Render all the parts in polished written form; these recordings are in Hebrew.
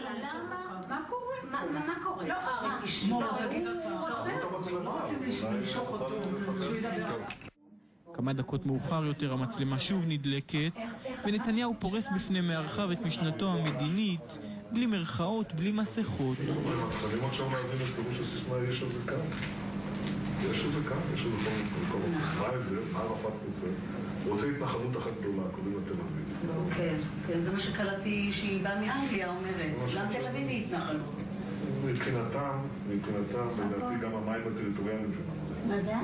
למה? מה קורה? מה קורה? לא, הוא רוצה למשוך אותו, שהוא ידבר. כמה דקות מאוחר יותר המצלמה שוב נדלקת, ונתניהו פורס בפני מארחיו את משנתו המדינית, בלי מרכאות, בלי מסכות. מתחילים עכשיו להבין את פירוש הסיסמה, יש איזה כאן. יש איזה כאן, יש איזה כל מה ההבדל, מה ערפאת רוצה? הוא רוצה התנחלות אחת גדולה, קוראים לה תל אביב. כן, זה מה שקלטתי שהיא באה מאנגליה אומרת, גם תל אביב היא התנחלות. מבחינתם, לדעתי גם המים הטריטוריאליים שלנו. מדע?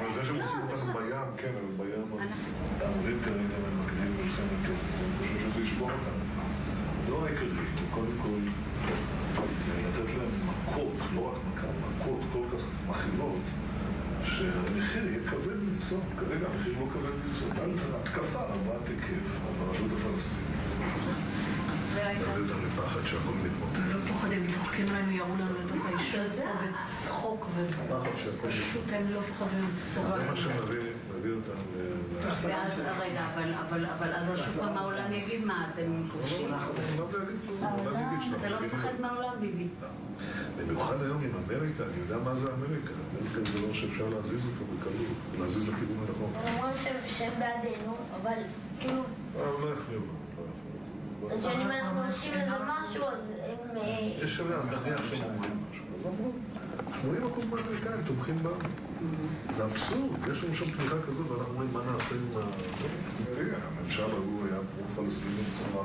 אבל זה שהם רוצים אותנו בים, כן, אבל בים... האמרים כרגע הם מקדים מלחמת, אני חושב שזה ישבור אותנו. לא העיקרי, קודם כל, לתת להם מכות, לא רק מכות כל כך מכירות, שהמחיר יהיה כבד מצוא. כרגע המחיר לא כבד מצוא. התקפה רבת היקף ברשות הפלסטינית. תביא אותם לפחד שהכל מתמוטט. לא פוחדים, צוחקים עלינו, יראו לנו לתוך הישב פה וצחוק ופשוט הם לא פוחדים לצורה. זה מה שנביא אותם ואז, רגע, אבל אז השוק מהעולם יגיד מה, אתם פוגשים? אתה לא מפחד מהעולם, ביבי. במיוחד היום עם אמריקה, אני יודע מה זה אמריקה. אמריקה זה לא שאפשר להזיז אותו בקלות, להזיז לכיוון הנכון. הם אומרים שהם בעדינו, אבל כאילו... לא יפריעו לו. אז שאם אנחנו עושים איזה משהו, אז הם... יש שווה, אז נניח שהם אומרים משהו. אז אמרו, 80% מהאמריקאים תומכים בה. זה אבסורד, יש לנו שם תמיכה כזאת, ואנחנו אומרים מה נעשה עם הממשל ההוא היה פרו-פלסטיני בצורה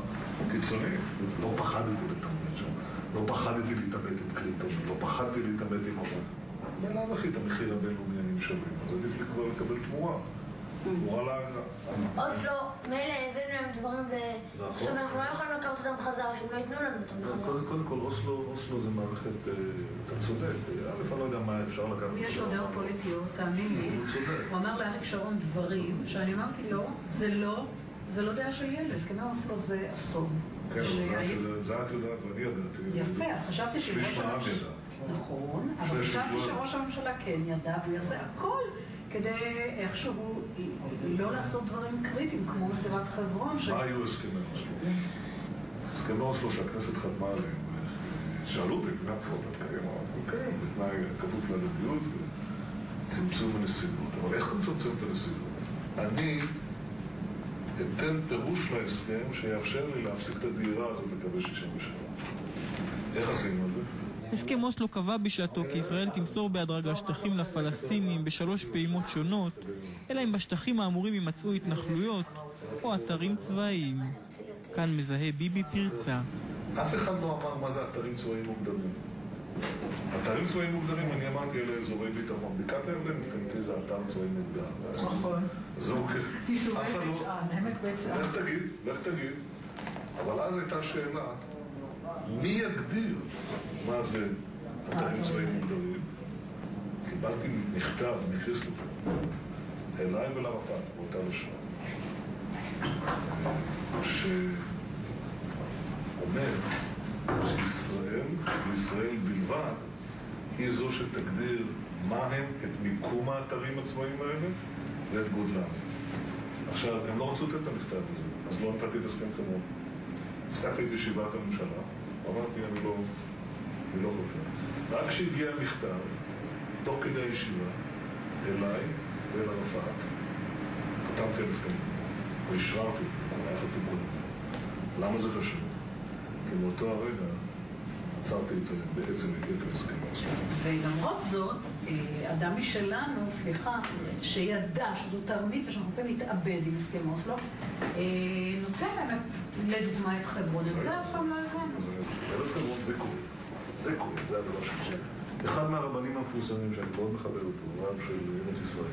קיצונית. לא פחדתי לתמד שם. לא פחדתי להתאבד עם קלינטון, לא פחדתי להתאבד עם הרוב. בלעד הכי את המחיר הבינלאומי אני משלם, אז עדיף לי כבר לקבל תמורה. תמורה לאגרה. אוסלו, מילא הבאנו להם דברים עכשיו אנחנו לא יכולים לקחת אותם חזרה, אם לא ייתנו לנו אותם בחזרה. קודם כל, אוסלו זה מערכת, אתה צודק. א', אני לא יודע מה אפשר לקחת. יש לו דעות פוליטיות, תאמין לי. הוא אמר לאריק שרון דברים שאני אמרתי לו, זה לא דעה של ילד, הסכמי אוסלו זה אסון. כן, זה את יודעת ואני ידעתי. יפה, אז חשבתי שראש הממשלה... נכון, אבל חשבתי שראש הממשלה כן ידע, והוא יעשה הכל כדי איכשהו לא לעשות דברים קריטיים, כמו מסיבת חברון. מה היו הסכמי אוסלו? הסכמי אוסלו שהכנסת חתמה עליהם, שאלו אותי, לפני הבחירות התקיים, כן, בתנאי כפוף להדדיות וצמצום הנסיבות. אבל איך אתה מצמצם את הנסיבות? אני אתן פירוש להסכם שיאפשר לי להפסיק את הדהירה הזאת לקווי 67. איך עשינו את זה? הסכם אוסלו קבע בשעתו כי ישראל תמסור בהדרגה שטחים לפלסטינים בשלוש פעימות שונות, אלא אם בשטחים האמורים יימצאו התנחלויות או אתרים צבאיים. כאן מזהה ביבי פרצה. אף אחד לא אמר מה זה אתרים צבאיים מוגדרים. אתרים צבאיים מוגדרים, אני אמרתי, אלה אזורי ביטחון. בקעת הירדן, מבחינתי זה אתר צבאי מוגדר. נכון. זה אוקיי. יישובי בית שאן, עמק בית שאן. לך תגיד. אבל אז הייתה שאלה, מי יגדיר מה זה אתרים צבאיים מוגדרים? קיבלתי מכתב מקריסטופר, אליי ולערפאת, באותה לשון, שאומר שישראל בלבד היא זו שתגדיר מה הם את מיקום האתרים הצבאיים האלה ואת גודלם. עכשיו, הם לא רצו לתת את המכתב הזה, אז לא נתתי את הסכם כמוהו. הפסקתי את ישיבת הממשלה, אמרתי, אני לא חושב. רק כשהגיע המכתב, תוך כדי הישיבה, אליי ואל ערפאת, חתמתי על הסכם, או השררתי, היה חתום קודם. למה זה חשוב? כי באותו הרגע עצרתי בעצם את ההסכם אוסלו. ולמרות זאת, אדם משלנו, שידע שזו תרמית ושאנחנו יכולים להתאבד עם הסכם אוסלו, נותן באמת לדוגמה את חברון. את זה אף פעם לא הבנו. את חברון זה קורה. זה קורה, זה הדבר שקורה. אחד מהרבנים המפורסמים שאני מאוד מכבד אותו, רב של ארץ ישראל,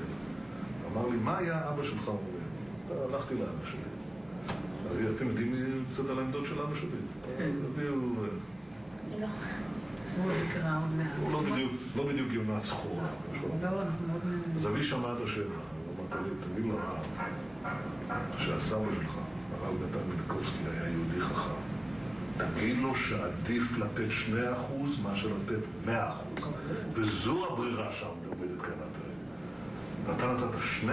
אמר לי, מה היה אבא שלך אומר? הלכתי לאבא שלי. אתם יודעים קצת על העמדות של אבא שלי? לא. הוא נקרא עוד מעט. הוא לא בדיוק יונה צחור. לא, אנחנו מאוד... אז אבי שמע את השאלה, הוא אמר לי, תגיד לרב, שהסבא שלך, הרב נתן מליקובסקי, היה יהודי חכם. תגיד לו שעדיף לתת 2% מאשר לתת 100%. וזו הברירה שעומדת כאן הפרק. ואתה נתת 2%,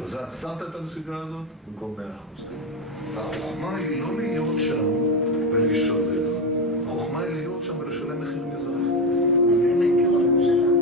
אז שמת את הנסיגה הזאת במקום 100%. החוכמה היא לא להיות שם ולהישבר. החוכמה היא להיות שם ולשלם מחיר מזרח. זה מהקר הממשלה.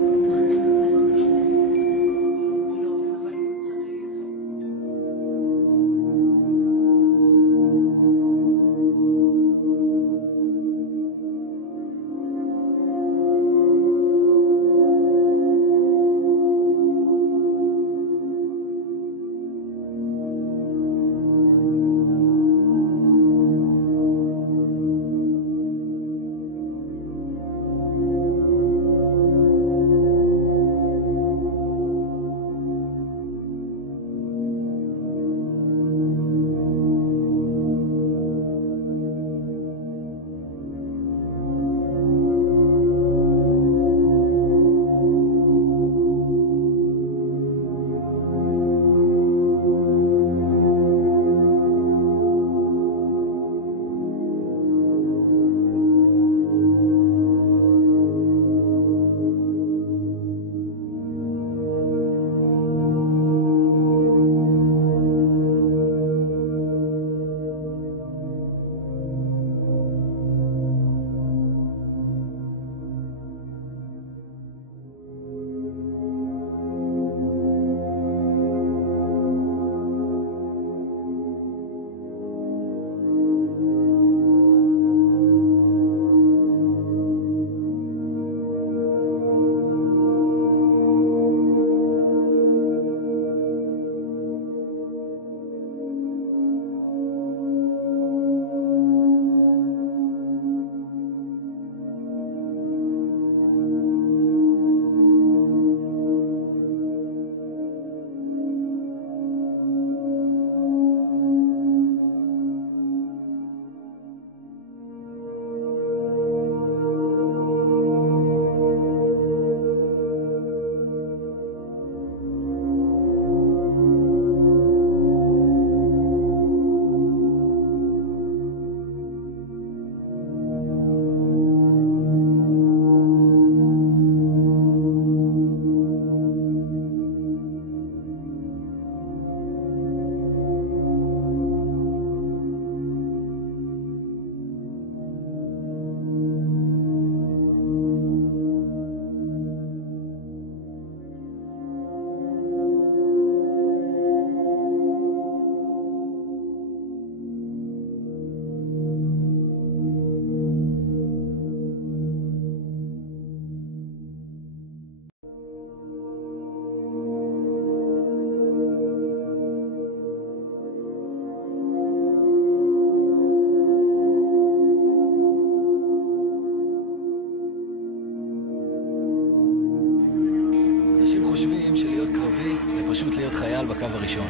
חושבים שלהיות קרבי זה פשוט להיות חייל בקו הראשון.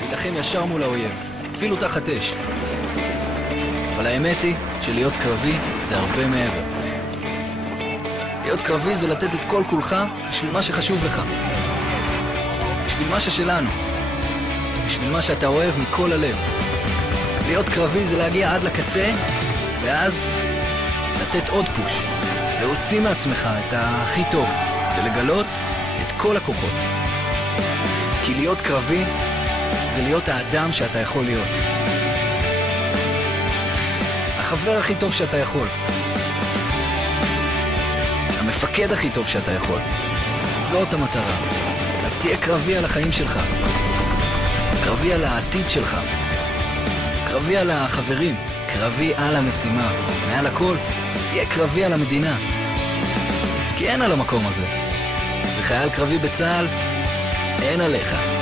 להילחם ישר מול האויב, אפילו תחת אש. אבל האמת היא שלהיות קרבי זה הרבה מעבר. להיות קרבי זה לתת את כל כולך בשביל מה שחשוב לך. בשביל מה ששלנו. בשביל מה שאתה אוהב מכל הלב. להיות קרבי זה להגיע עד לקצה, ואז לתת עוד פוש. להוציא מעצמך את הכי טוב, ולגלות את כל הכוחות. כי להיות קרבי זה להיות האדם שאתה יכול להיות. החבר הכי טוב שאתה יכול. המפקד הכי טוב שאתה יכול. זאת המטרה. אז תהיה קרבי על החיים שלך. קרבי על העתיד שלך. קרבי על החברים. קרבי על המשימה. מעל הכל, תהיה קרבי על המדינה. כי אין על המקום הזה. וחייל קרבי בצה"ל, אין עליך.